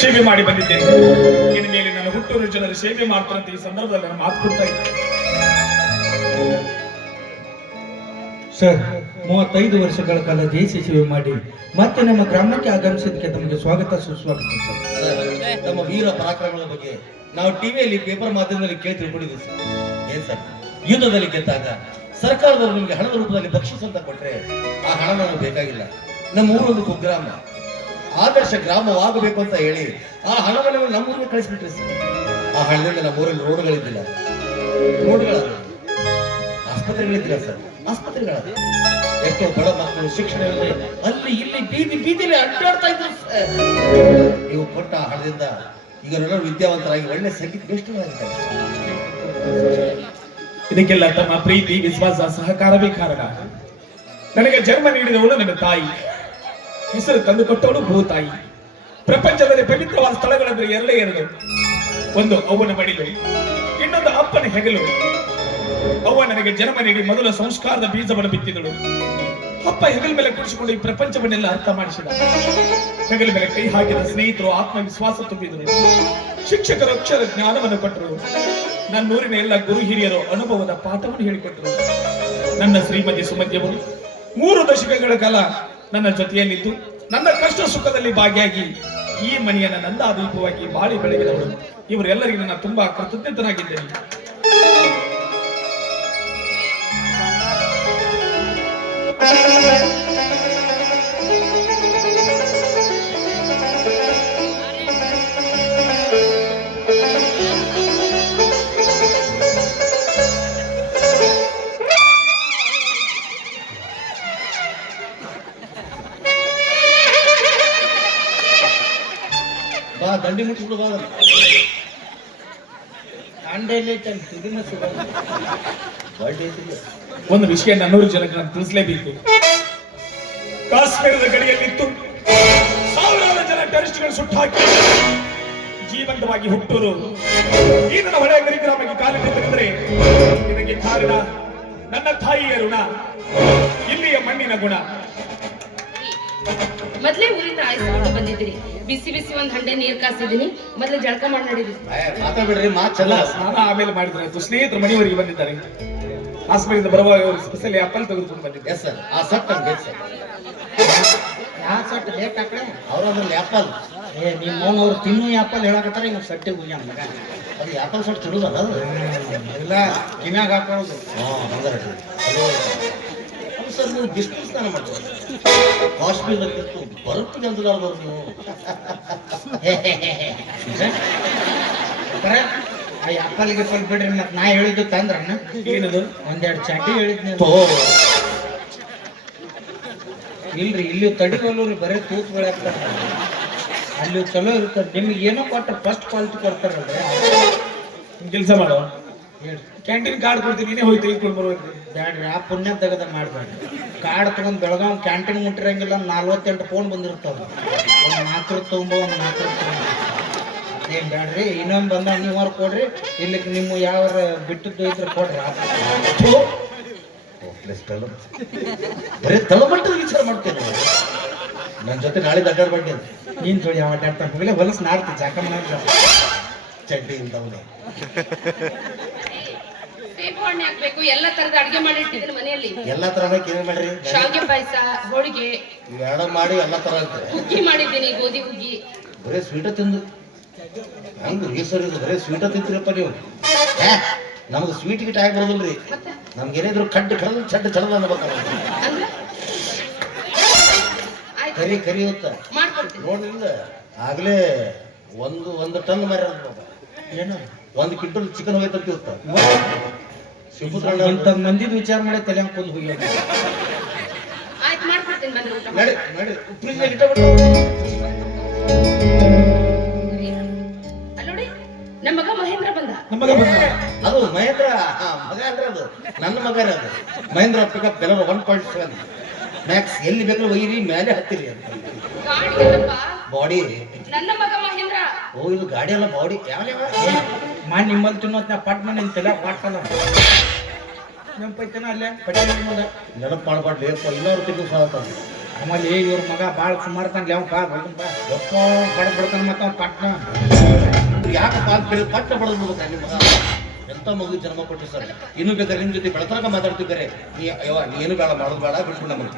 ಸೇವೆ ಮಾಡಿ ಬಂದಿದ್ದೇನೆ. ಇನ್ನು ಮೇಲೆ ನನ್ನ ಹುಟ್ಟೂರು ಜನರ ಸೇವೆ ಮಾಡ್ತಂತ ಈ ಸಂದರ್ಭದಲ್ಲಿ ನಾನು ಮಾತು ಕೊಡ್ತಾ ಇದ್ದೇನೆ ಸರ್ ಮೂವತ್ತೈದು ವರ್ಷಗಳ ಕಾಲ ದೇಶ ಸೇವೆ ಮಾಡಿ ಮತ್ತೆ ನಮ್ಮ ಗ್ರಾಮಕ್ಕೆ ಆಗಮಿಸಿದ್ದಕ್ಕೆ ತಮಗೆ ಸ್ವಾಗತ ಸುಸ್ವಾಗತ ಸರ್. ಸರ್ ನಮ್ಮ ವೀರ ಪರಾಕ್ರಮಗಳ ಬಗ್ಗೆ ನಾವು ಟಿವಿಯಲ್ಲಿ ಪೇಪರ್ ಮಾಧ್ಯಮದಲ್ಲಿ ಕೇಳಿ ತಿಳ್ಕೊಂಡಿದ್ದೀವಿ ಸರ್. ಏನ್ ಸರ್? ಯುದ್ಧದಲ್ಲಿ ಗೆದ್ದಾಗ ಸರ್ಕಾರದವರು ನಿಮಗೆ ಹಣದ ರೂಪದಲ್ಲಿ ಬಕ್ಷಿಸ್ ಅಂತ ಕೊಟ್ರೆ ಆ ಹಣ ನಮಗೆ ಬೇಕಾಗಿಲ್ಲ. ನಮ್ಮ ಊರೊಂದು ಕುಗ್ರಾಮ. ಆದರ್ಶ ಗ್ರಾಮವಾಗಬೇಕು ಅಂತ ಹೇಳಿ ಆ ಹಣವನ್ನು ನಮ್ಮೂರಿಗೆ ಕಳಿಸ್ಬಿಟ್ರಿ ಸರ್. ಆ ಹಣದಿಂದ ನಮ್ಮ ಊರಲ್ಲಿ ರೋಡ್ಗಳಿದ್ದಿಲ್ಲ. ರೋಡ್ಗಳ ಆಸ್ಪತ್ರೆಗಳಿದ್ದಿಲ್ಲ ಸರ್. ಆಸ್ಪತ್ರೆಗಳ ಎಷ್ಟೋ ಬಡ ಮಕ್ಕಳು ಶಿಕ್ಷಣ ಅಲ್ಲಿ ಇಲ್ಲಿ ಬೀದಿ ಬೀದಿಲಿ ಅಡ್ಡಾಡ್ತಾ ಇದ್ರು ನೀವು ಕೊಟ್ಟ ಹಣದಿಂದ ಈಗ ವಿದ್ಯಾವಂತರಾಗಿ ಒಳ್ಳೆ ಸಂಗೀತ ಶ್ರೇಷ್ಠರಾಗಿದ್ದಾರೆ ಇದಕ್ಕೆಲ್ಲ ತಮ್ಮ ಪ್ರೀತಿ, ವಿಶ್ವಾಸ, ಸಹಕಾರವೇ ಕಾರಣ. ನನಗೆ ಜನ್ಮ ನೀಡಿದವಳು ನನ್ನ ತಾಯಿ. ಹೆಸರು ತಂದು ಕೊಟ್ಟವಳು ಭೂತಾಯಿ ಪ್ರಪಂಚದಲ್ಲಿ ಪವಿತ್ರವಾದ ಸ್ಥಳಗಳಂದ್ರೆ ಎರಡೇ ಎರಡು. ಒಂದು ಅವನ ಮಡಿಲು, ಇನ್ನೊಂದು ಅಪ್ಪನ ಹೆಗಲು. ಅವ್ವ ನನಗೆ ಜನ್ಮ ನೀಡಿ ಮೊದಲ ಸಂಸ್ಕಾರದ ಬೀಜವನ್ನು ಬಿತ್ತಿದಳು. ಅಪ್ಪ ಹೆಗಲ ಮೇಲೆ ಕುಡಿಸಿಕೊಂಡು ಈ ಪ್ರಪಂಚವನ್ನೆಲ್ಲ ಅರ್ಥ ಮಾಡಿಸಿದ. ಹೆಗಲ ಮೇಲೆ ಕೈ ಹಾಕಿದ ಸ್ನೇಹಿತರು ಆತ್ಮವಿಶ್ವಾಸ ತುಂಬಿದರು. ಶಿಕ್ಷಕರು ಅಕ್ಷರ ಜ್ಞಾನವನ್ನು ಕೊಟ್ಟರು. ನನ್ನೂರಿನ ಎಲ್ಲ ಗುರು ಹಿರಿಯರು ಅನುಭವದ ಪಾಠವನ್ನು ಹೇಳಿಕೊಟ್ಟರು. ನನ್ನ ಶ್ರೀಮತಿ ಸುಮಧ್ಯವರು ಮೂರು ದಶಕಗಳ ಕಾಲ ನನ್ನ ಜೊತೆಯಲ್ಲಿದ್ದು ನನ್ನ ಕಷ್ಟ ಸುಖದಲ್ಲಿ ಭಾಗಿಯಾಗಿ ಈ ಮನೆಯನ್ನ ನಂದಾದೀಪವಾಗಿ ಬಾಳಿ ಬೆಳಗಿದವರು ಇವರೆಲ್ಲರಿಗೂ ನನ್ನ ತುಂಬಾ ಕೃತಜ್ಞತನಾಗಿದ್ದೇನೆ. ಬಾ ದಂಡಿ ಮುಟ್ಟಿಸ್ಬಿಡು ಬಾ. ಒಂದು ವಿಷಯ ನನ್ನೂರು ಜನಕ್ಕೆ ನಾನು ತಿಳಿಸಲೇಬೇಕು. ಕಾಶ್ಮೀರದ ಗಡಿಯಲ್ಲಿತ್ತು ಸಾವಿರಾರು ಜನ ಟೆರಿಸ್ಟ್ಗಳು ಸುಟ್ಟಾಕಿ ಜೀವಂತವಾಗಿ ಹುಟ್ಟರು. ಈ ನನ್ನ ಹೊಳೆಯ ಗರಿ ಗ್ರಾಮಕ್ಕೆ ಕಾಲಿಟ್ಟಿದ್ದರೆ ಇದಕ್ಕೆ ಕಾರಣ ನನ್ನ ತಾಯಿಯ ಋಣ, ಇಲ್ಲಿಯ ಮಣ್ಣಿನ ಗುಣ. ಮೊದ್ಲೇ ಊರಿಂದ ಆಯ್ಸ್ಕೊಂಡು ಬಂದಿದ್ದೀರಿ. ಬಿಸಿ ಬಿಸಿ ಒಂದ್ ಹಂಡೆ ನೀರ್ ಕಾಸಿದೀನಿ ಮೊದ್ಲು ಜಳಕ ಮಾಡಿ ನೋಡಿದ್ರಿ ಮಾತಾಡ್ಬಿಡ್ರಿ ಮಾತ್ ಚಲ್ಲ ಸ್ನಾನ ಆಮೇಲೆ ಮಾಡಿದ್ರೆ ಆಯ್ತು. ಸ್ನೇಹಿತರು ಮನೆಯವರಿಗೆ ಬಂದಿದ್ದಾರೆ. ಹಾಸ್ಪಿಟಲ್ ಬರುವಾಗ ಸ್ಪೆಷಲ್ ಆಪಲ್ ತೆಗೆದುಕೊಂಡು ಬಂದಿದ್ದೆ ಎಸ್ ಸರ್ ಆ ಸಟ್ ಅಂತ ಸರ್ ಯಾವ ಸಟ್ ಲೇಟ್ ಹಾಕಳೆ ಅವ್ರ ಅದ್ರಲ್ಲಿ ಆಪಲ್ ಏ ನಿಮ್ಮ ಅವ್ರು ತಿನ್ನು ಆಪಲ್ ಹೇಳಕತ್ತಾರ ಇವ್ ಸಟ್ಟೆ ಹೋಗ್ಯಾನ ಮಗ. ಅದು ಆಪಲ್ ಸಟ್ ಅದು. ಇಲ್ಲ ಕಿಮ್ಯಾಗ ಹಾಕೋದು. ಹಾ ಹಂಗಾರೆ. ಸರ್ ನೀವು ಬಿಸಿಲು ಸ್ನಾನ ಮಾಡ್ತೀವಿ ಕಾಶ್ಮೀರದಲ್ಲಿ ಬಲ್ಪ್ ಅಂತಲಾರ್ದವ್ರು ನೀವು ಬರ ಆ ಆಪಲ್ ಗಿಪಲ್ ಬಿಡ್ರಿ ಮತ್ತೆ ನಾ ಹೇಳಿದ್ದು ತಂದ್ರಣ್ಣ ಏನದು? ಒಂದೆರಡು ಚಾಟಿ ಹೇಳಿದ್ನಿ. ಇಲ್ರಿ ಇಲ್ಲಿ ತಡಿಗೋಲ್ರಿ ಬರೀ ತೂತ್ ಬೆಳೆಯಾಕ್ತಾರ ಅಲ್ಲಿ ಚಲೋ ಇರ್ತಾರೆ ನಿಮ್ಗೆ ಏನೋ ಕೊಟ್ಟ ಫಸ್ಟ್ ಕ್ವಾಲಿಟಿ ಕೊಡ್ತಾರಲ್ರಿ. ಕೆಲಸ ಮಾಡು ಕ್ಯಾಂಟೀನ್ ಕಾರ್ಡ್ ಕೊಡ್ತೀನಿ, ನೀನೇ ಹೋಗಿ ತೆಗೆದುಕೊಂಡು ಬರ್ಬೇಕು ಬ್ಯಾಡ್ರಿ, ಆ ಪುಣ್ಯ ತೆಗೆದ ಮಾಡ್ಬೇಡ್ರಿ. ಕಾರ್ಡ್ ತಗೊಂಡ್ ಬೆಳಗಾವ್ ಕ್ಯಾಂಟೀನ್ ಮುಟ್ಟಿರಂಗಿಲ್ಲ ನಲ್ವತ್ತೆಂಟು ಫೋನ್ ಬಂದಿರ್ತಾವ. ಒಂದು ನಾಲ್ಕು ಒಂದು ನಾಲ್ಕು ಏನ್ ಬ್ಯಾಡ್ರಿ, ಇನ್ನೊಂದ್ ಬಂದ ನೀವಾರ ಕೊಡ್ರಿ ಇಲ್ಲಿ ನಿಮ್ಮ ಯಾವ ಬಿಟ್ಟದ್ದು ಇದ್ರೆ ಕೊಡ್ರಿ. ಬರೀ ತಳಮಟ್ಟದ ವಿಚಾರ ಮಾಡ್ತೇನೆ ನನ್ನ ಜೊತೆ ನಾಳೆ ಅಡ್ಡಾಡ್ಬಾರ್ದು ಅಂತ. ನೀನ್ ತೊಳಿ ಯಾವ ಅಡ್ಡಾಡ್ತಾ ಹೋಗಲೇ ಹೊಲಸ್ ನಾಡ್ತಿ ಜಾಕ ಮಾಡ್ರಿ ಚಡ್ಡಿ ಇಲ್ದವನೇ ಸೇಬು ಹಾಕ್ಬೇಕು ಎಲ್ಲ ತರದ ಅಡಿಗೆ ಮಾಡಿ ಇಟ್ಟಿದ್ದೀನಿ ಮನೆಯಲ್ಲಿ. ಎಲ್ಲ ತರದ ಕೇಳಿ ಮಾಡ್ರಿ? ಶಾವಿಗೆ ಪಾಯಸ ಹೋಳಿಗೆ. ಇವೆರಡ ಮಾಡಿ ಎಲ್ಲ ತರ ಹುಗ್ಗಿ ಮಾಡಿದ್ದೀನಿ ಗೋಧಿ ಹುಗ್ಗಿ. ಬರೇ ಸ್ವೀಟ ತಿಂದು. ಹಂಗ ರೀ ಸರ್ ಇದು? ಬರೀ ಸ್ವೀಟ ತಿಂತೀರಪ್ಪ ನೀವು? ಹೇ, ನಮ್ಗೆ ಸ್ವೀಟ್ ಗಿಟ್ ಆಗಿ ಬರೋದಿಲ್ರಿ. ಮತ್ತೆ? ನಮ್ಗೆ ಏನಿದ್ರು ಕಡ್ಡು ಕಡಲ್ ಚಡ್ಡ ಚಡದ ಅನ್ಬೇಕಲ್ಲ ಅಂದ್ರೆ? ಆಯ್ತು. ಕರಿ ಕರಿ ಹೊತ್ತ ಮಾಡ್ಕೊಡ್ತೀನಿ. ಆಗ್ಲೇ ಒಂದು ಒಂದು ಟನ್ ಮರ ಏನು? ಒಂದು ಕ್ವಿಂಟಲ್ ಚಿಕನ್ ಹೋಯ್ತಂತ ಶಿವಪುತ್ರಣ್ಣ ಇಂಥ ಮಂದಿದ್ ವಿಚಾರ ಮಾಡಿ ತಲೆ ಹಾಕೊಂಡು ಹೋಗಿ ಆಯ್ತು ಮಾಡ್ಕೊಡ್ತೀನಿ ಬನ್ನಿ ಊಟ ಮಾಡಿ ನಡಿ ಫ್ರಿಜ್ನಾಗ ಇಟ್ಟಬಿಟ್ಟು ಅಲ್ಲೋಡಿ ನಮ್ಮ ಮಗ ಮಹೇಂದ್ರ ಬಂದ. ನಮಗೆ ಬಂದ. ಅದು ಮಹೇಂದ್ರ ಆ, ಮಗ ಅದು ನನ್ನ ಮಗ ರೀ ಅದು. ಮಹೇಂದ್ರ ಪಿಕಪ್ ಬೆಲೆ ಒನ್ ಪಾಯಿಂಟ್ ಸೆವೆನ್ ಮ್ಯಾಕ್ಸ್ ಎಲ್ಲಿ ಬೇಕಾದ್ರೂ ಒಯ್ಯಿರಿ ಮೇಲೆ ಹತ್ತಿರಿ ಅಂತ. ಗಾಡಿ ಬಾಡಿ ನನ್ನ ಮಗ ಮಹೇಂದ್ರ ಓ ಇದು ಗಾಡಿ ಅಲ್ಲ ಬಾಡಿ. ಯಾವ ಮಾ ನಿಮ್ಮಲ್ಲಿ ತಿನ್ನೋತ್ ನಾ ಪಟ್ ಮನೆ ತಲೆ ಪಾಟಲ್ಲ ನೆನಪೈತೇನ ಅಲ್ಲೇ. ಪಟೇಲ್ ಮುಂದೆ. ನೆನಪು ಮಾಡ್ಬಾರ್ದು ಅಪ್ಪ ಇನ್ನೂರು ತಿಂಗಳು ಸಾಕು ಆಮೇಲೆ ಇವ್ರ ಮಗ ಭಾಳ ಸುಮಾರು ತಾನ್ಲಿ ಯಾವ ಬಾ ಬಾ ಬಾ. ಮತ್ತೆ ಬಡ ಬಿಡ್ತಾನೆ ಮತ್ತ ಅವ್ ಪಟ್ನ. ಯಾಕೆ ಪಾಲ್ ಬೆಳೆ ಪಟ್ಟ ಬಡದ್ಬಿಡ್ಬೇಕು ನಿಮ್ಮ ಮಗ? ಎಂತ ಮಗು ಜನ್ಮ ಕೊಟ್ಟು ಸರ್? ಇನ್ನು ಬೇಕಾದ್ರೆ ನಿಮ್ಮ ಜೊತೆ ಬೆಳತನಕ ಮಾತಾಡ್ತಿದ್ದಾರೆ. ನೀ ಅಯ್ಯೋ ನೀ ಏನು ಬೇಡ ಮಾಡೋದು ಬೇಡ ಬಿಟ್ಬಿಡು ನಮಗೆ